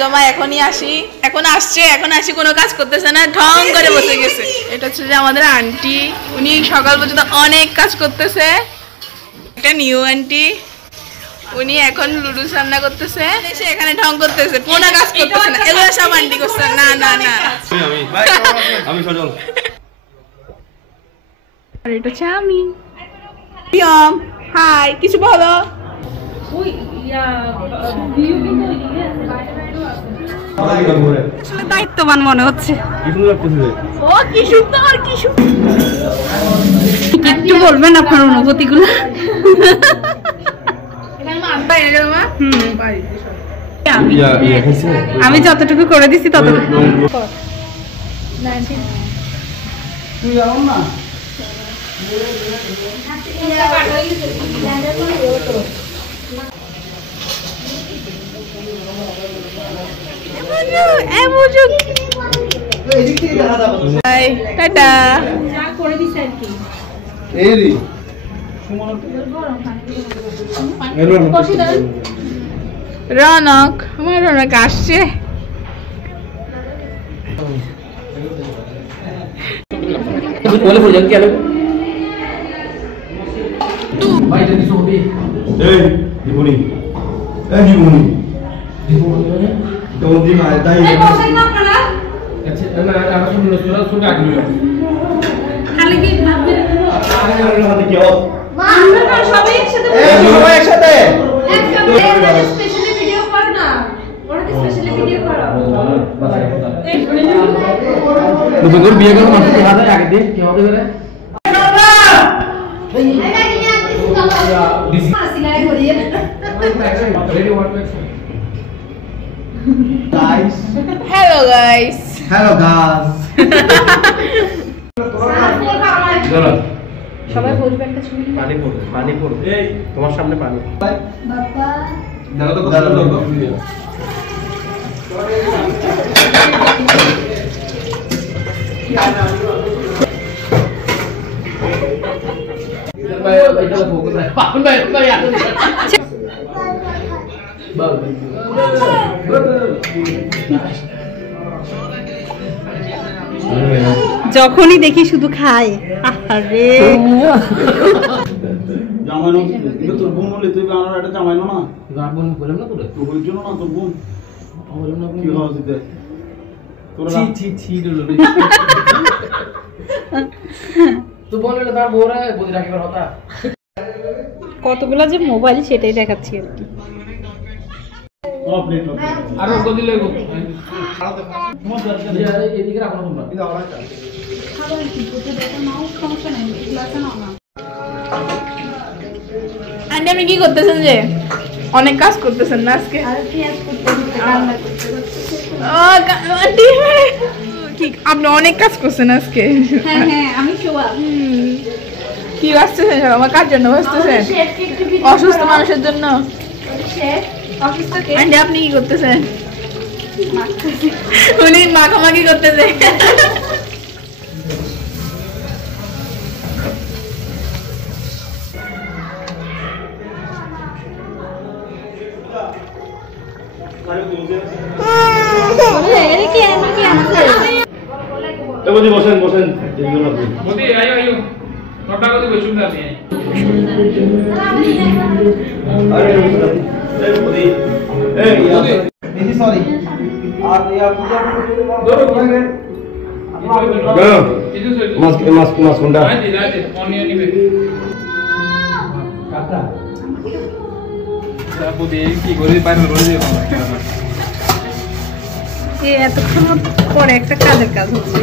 জমা এখনই আসি, এখন আসছে, এখন আসি কোনো কাজ করতেছে না, ঢং করে বসে গেছে। এটা হচ্ছে যে আমাদের আন্টি, উনি সকাল পর্যন্ত অনেক কাজ করতেছে। একটা নিউ আন্টি, উনি এখন লুডুস রান্না করতেছে, এসে এখানে ঢং করতেছে, কোনো কাজ করতেছে না, এগুলো সব আন্টি করছে। না না না আমি সজল। আর এটা হচ্ছে আমি। হাই, কিছু বলো। দায়িত্ববান মনে হচ্ছে। ও কি সুন্দর, কি সুন্দর। একটু বলবেন আপনার অনুভূতিগুলো। আমি যতটুকু করে দিছি ততটুকু। টাটা। রনক, আমার রনক আসছে। বিয়ে করো মানুষ কেনা যায় আগে দিয়ে কেউ হবে করে হ্যালো গাইস, হ্যালো গাইস। সবাই বলবে একটা ছবি। পানি পড়বে, পানি পড়বে, তোমার সামনে পানি। বাবা দাও তো দাও তো যখনই দেখি শুধু খায়। আরে জামাইনো কিন্তু তোর বোন বলে তুই আমার একটা জামাইনো না, গান বল বললাম না তোরে, তো ওই জন্য না তোর বোন বললাম না কি হওয়া উচিত তোর ছি ছি ছি ললো তো বললে তার বউরা বুঝি রাখিবার কথা। কতগুলা যে মোবাইল সেটাই দেখাচ্ছি আর কি। আর ওকে দিলে গো এদিকে রাখো না কিন্তু আমরা আন্টি আপনি কি করতেছেন? যে অনেক কাজ করতেছেন না আজকে? আন্টি কি আপনি অনেক কাজ করছেন আজকে? হ্যাঁ হ্যাঁ আমি শোয়া। কি বাঁচতেছেন সব? আমার কার জন্য বাঁচতেছেন? অসুস্থ মানুষের জন্য। আন্টি আপনি কি করতেছেন? উনি মাখামাখি করতেছে। বসেন বসেন সরি মাছ কোনটা এতক্ষণ পরে একটা কাজের কাজ হচ্ছে।